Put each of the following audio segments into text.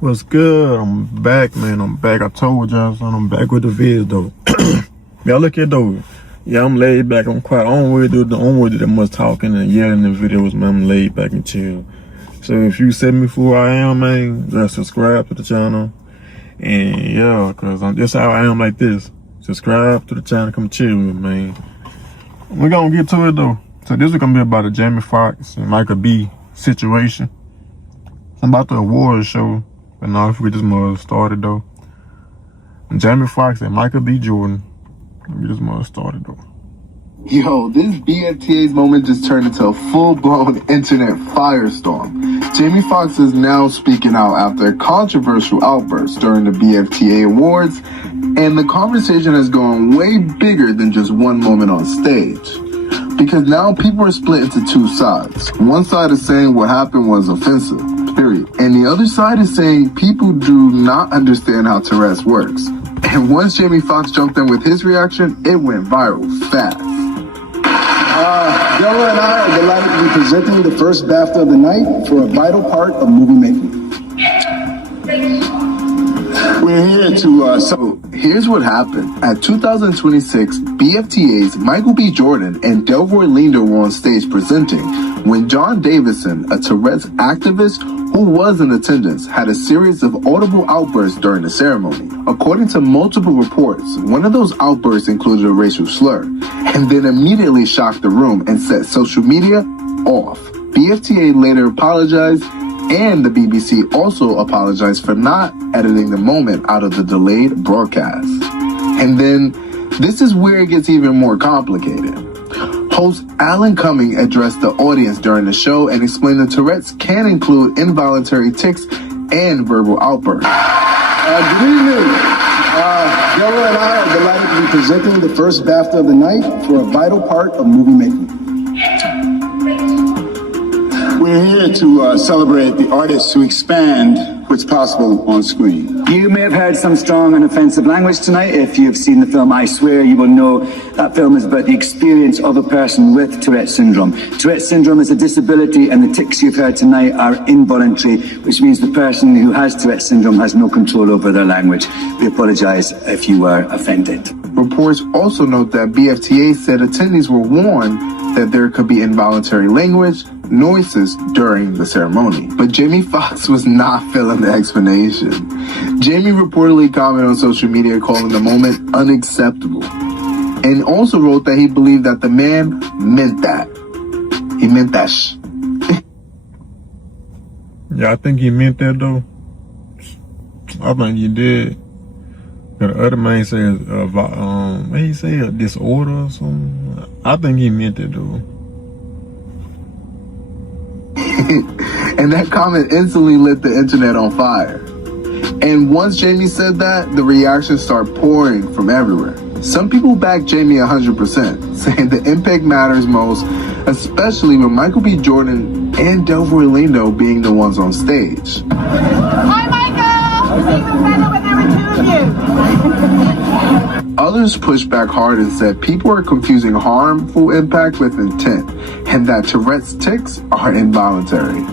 What's good? I'm back, man. I'm back. I told y'all, son, I'm back with the vids, though. Y'all look at though. Yeah, I'm laid back. I'm quiet. I don't really do that much talking and yelling in the videos, man. I'm laid back and chill. So if you set me for who I am, man, just subscribe to the channel. And yeah, cause this how I am like this. Subscribe to the channel. Come chill with me, man. We're gonna get to it though. So this is gonna be about a Jamie Foxx and Michael B situation. It's about the awards show. But now if we just mother started though. Jamie Foxx and Michael B. Jordan. We just mother started though. Yo, this BFTA's moment just turned into a full-blown internet firestorm. Jamie Foxx is now speaking out after a controversial outburst during the BFTA Awards, and the conversation has gone way bigger than just one moment on stage. Because now people are split into two sides. One side is saying what happened was offensive, period. And the other side is saying people do not understand how Tourette's works. And once Jamie Foxx jumped in with his reaction, it went viral fast. Della and I are delighted to be presenting the first BAFTA of the night for a vital part of movie making. We're here to, so here's what happened. At 2026 BFTA's, Michael B. Jordan and Delroy Lindo were on stage presenting when John Davison, a Tourette's activist who was in attendance, had a series of audible outbursts during the ceremony. According to multiple reports, one of those outbursts included a racial slur, and then immediately shocked the room and set social media off. BFTA later apologized, and the BBC also apologized for not editing the moment out of the delayed broadcast. And then, this is where it gets even more complicated. Host Alan Cumming addressed the audience during the show and explained that Tourette's can include involuntary tics and verbal outbursts. Good evening. Della and I are delighted to be presenting the first BAFTA of the night for a vital part of movie making. We're here to celebrate the artists who expand what's possible on screen. You may have heard some strong and offensive language tonight. If you've seen the film I Swear, you will know that film is about the experience of a person with Tourette's syndrome. Tourette's syndrome is a disability, and the tics you've heard tonight are involuntary, which means the person who has Tourette's syndrome has no control over their language. We apologize if you were offended. Reports also note that BFTA said attendees were warned that there could be involuntary language, noises during the ceremony. But Jamie Foxx was not feeling the explanation. Jamie reportedly commented on social media calling the moment unacceptable, and also wrote that he believed that the man meant that. He meant that Yeah, I think he meant that though. I think he did. The other man said, he said a disorder or something. I think he meant it though. And that comment instantly lit the internet on fire. And once Jamie said that, the reactions start pouring from everywhere. Some people back Jamie 100%, saying the impact matters most, especially with Michael B. Jordan and Delroy Lindo being the ones on stage. Hi, Michael! It's even better when there are two of you. Others pushed back hard and said people are confusing harmful impact with intent, and that Tourette's tics are involuntary.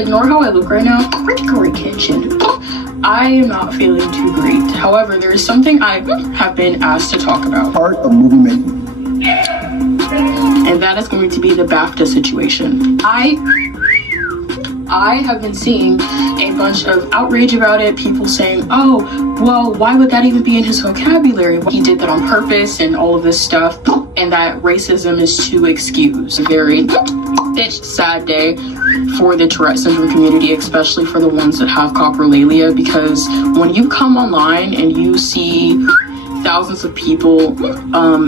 Ignore how I look right now. Great kitchen. I am not feeling too great. However, there is something I have been asked to talk about. Part of movie making. And that is going to be the BAFTA situation. I have been seeing a bunch of outrage about it, people saying, oh, well, why would that even be in his vocabulary? He did that on purpose and all of this stuff, and that racism is to excuse. A very bitched, sad day for the Tourette syndrome community, especially for the ones that have coprolalia, because when you come online and you see thousands of people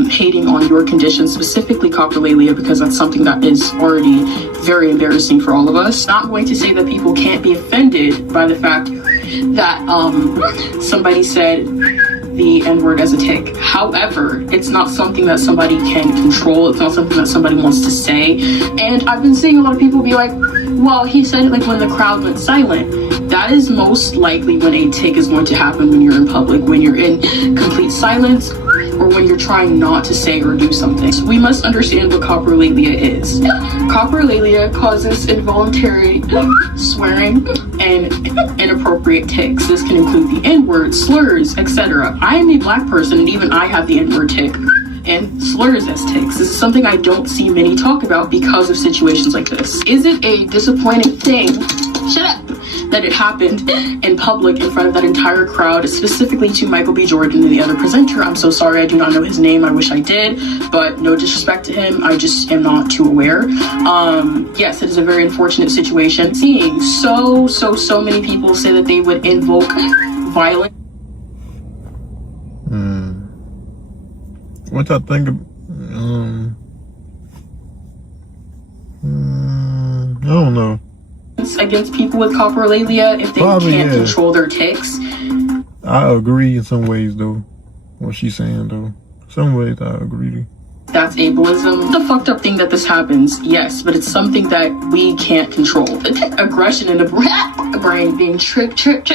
hating on your condition, specifically coprolalia, because that's something that is already very embarrassing for all of us. Not going to say that people can't be offended by the fact that somebody said the N-word as a tic. However, it's not something that somebody can control. It's not something that somebody wants to say. And I've been seeing a lot of people be like, well, he said it like when the crowd went silent. That is most likely when a tic is going to happen, when you're in public, when you're in complete silence, or when you're trying not to say or do something. So we must understand what coprolalia is. Coprolalia causes involuntary swearing and inappropriate tics. This can include the N-word, slurs, etc. I am a black person, and even I have the N-word tic and slurs as tics. This is something I don't see many talk about because of situations like this. Is it a disappointing thing? Shut up! That it happened in public in front of that entire crowd, specifically to Michael B. Jordan and the other presenter. I'm so sorry, I do not know his name. I wish I did, but no disrespect to him. I just am not too aware. Yes, it is a very unfortunate situation. Seeing so many people say that they would invoke violence. What I think of, I don't know. Against people with coprolalia if they can't control their tics. I agree in some ways though. What she's saying though. Some ways I agree. That's ableism. The fucked up thing that this happens, yes, but it's something that we can't control. Aggression in the brain being triggered.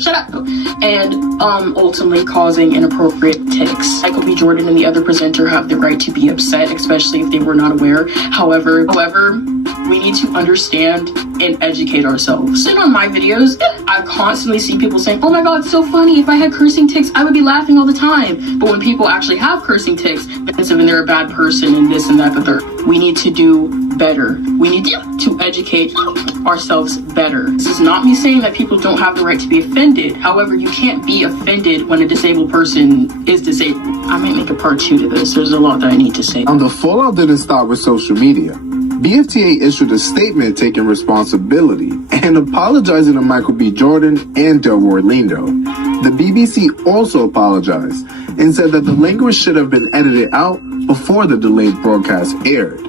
Shut up. And ultimately causing inappropriate tics. Michael B. Jordan and the other presenter have the right to be upset, especially if they were not aware. However, we need to understand and educate ourselves. And on my videos, I constantly see people saying, oh my god, it's so funny. If I had cursing tics, I would be laughing all the time. But when people actually have cursing tics, it's when they're a bad person and this and that, but we need to do better. We need to educate ourselves better. This is not me saying that people don't have the right to be offended. However, you can't be offended when a disabled person is disabled. I might make a part 2 to this. There's a lot that I need to say. The fallout didn't stop with social media. BFTA issued a statement taking responsibility and apologizing to Michael B. Jordan and Delroy Lindo. The BBC also apologized and said that the language should have been edited out before the delayed broadcast aired.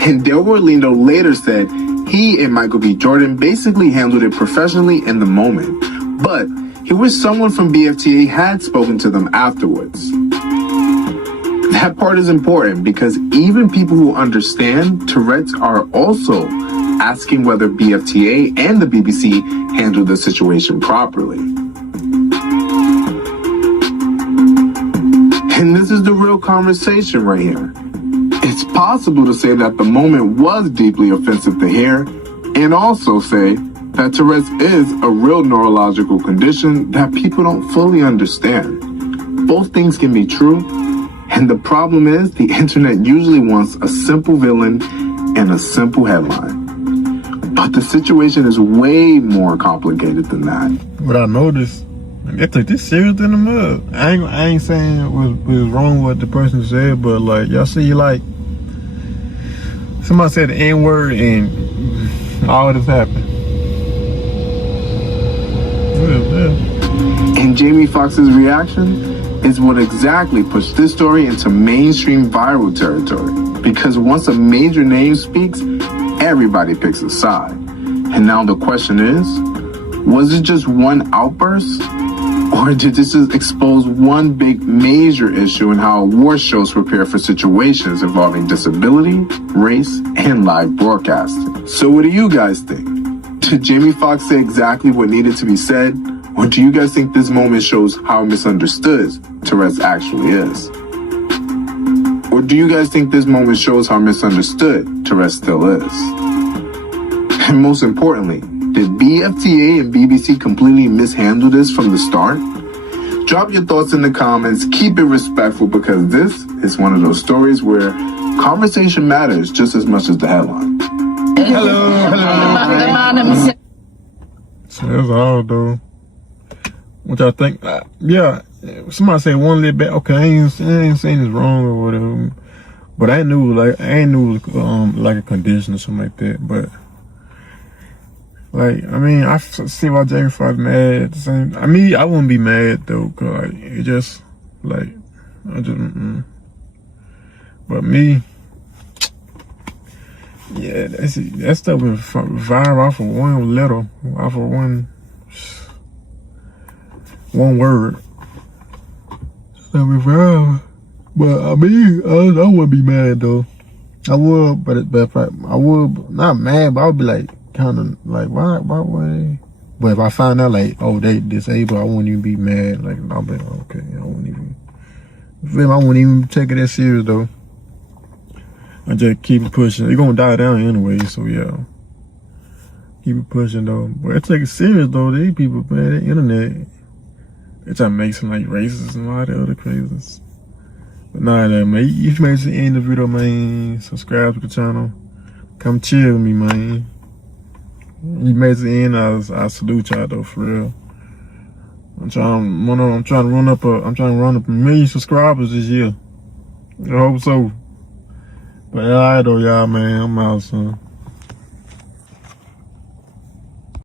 And Delroy Lindo later said he and Michael B. Jordan basically handled it professionally in the moment, but he wished someone from BFTA had spoken to them afterwards. That part is important because even people who understand Tourette's are also asking whether BFTA and the BBC handled the situation properly. And this is the real conversation right here. It's possible to say that the moment was deeply offensive to hear, and also say that Tourette's is a real neurological condition that people don't fully understand. Both things can be true, and the problem is the internet usually wants a simple villain and a simple headline. But the situation is way more complicated than that. What I noticed, they took this serious in the mud. I ain't saying it was wrong what the person said, but like y'all see, like somebody said the N-word and all this happened. And Jamie Foxx's reaction is what exactly pushed this story into mainstream viral territory. Because once a major name speaks, everybody picks a side. And now the question is, was it just one outburst? Or did this just expose one big major issue in how award shows prepare for situations involving disability, race, and live broadcasting? So what do you guys think? Did Jamie Foxx say exactly what needed to be said? Or do you guys think this moment shows how misunderstood Tourette's actually is? Or do you guys think this moment shows how misunderstood Tourette's still is? And most importantly, did BFTA and BBC completely mishandle this from the start? Drop your thoughts in the comments, keep it respectful, because this is one of those stories where conversation matters just as much as the headline. Hello. So that's all though. Which I think, yeah, somebody say one little bit. Okay, I ain't saying it's wrong or whatever, but I knew like a condition or something like that. But like, I mean, I see why Jamie Foxx mad at the same. I mean, I wouldn't be mad though, cause like, it just like But me, yeah, that stuff was viral off of one letter, off of one word. That was viral. But I mean, I wouldn't be mad though. I would, but I would not mad, but I would be like kind of like why would they? But if I find out like, oh, they disabled, I wouldn't even be mad. Like I'll be okay. feel me? I wouldn't even take it that serious though. I just keep it pushing. It's gonna die down anyway, so yeah. Keep it pushing though. But I take it serious though. These people, man, the internet, they try to make some like racist and all that other craziness. But nah, man, if you made it to the end of the video, man, subscribe to the channel. Come chill with me, man. You made it to the end, I salute y'all though, for real. I'm trying to run up a million subscribers this year. I hope so. But alright though, y'all, man. I'm out, son.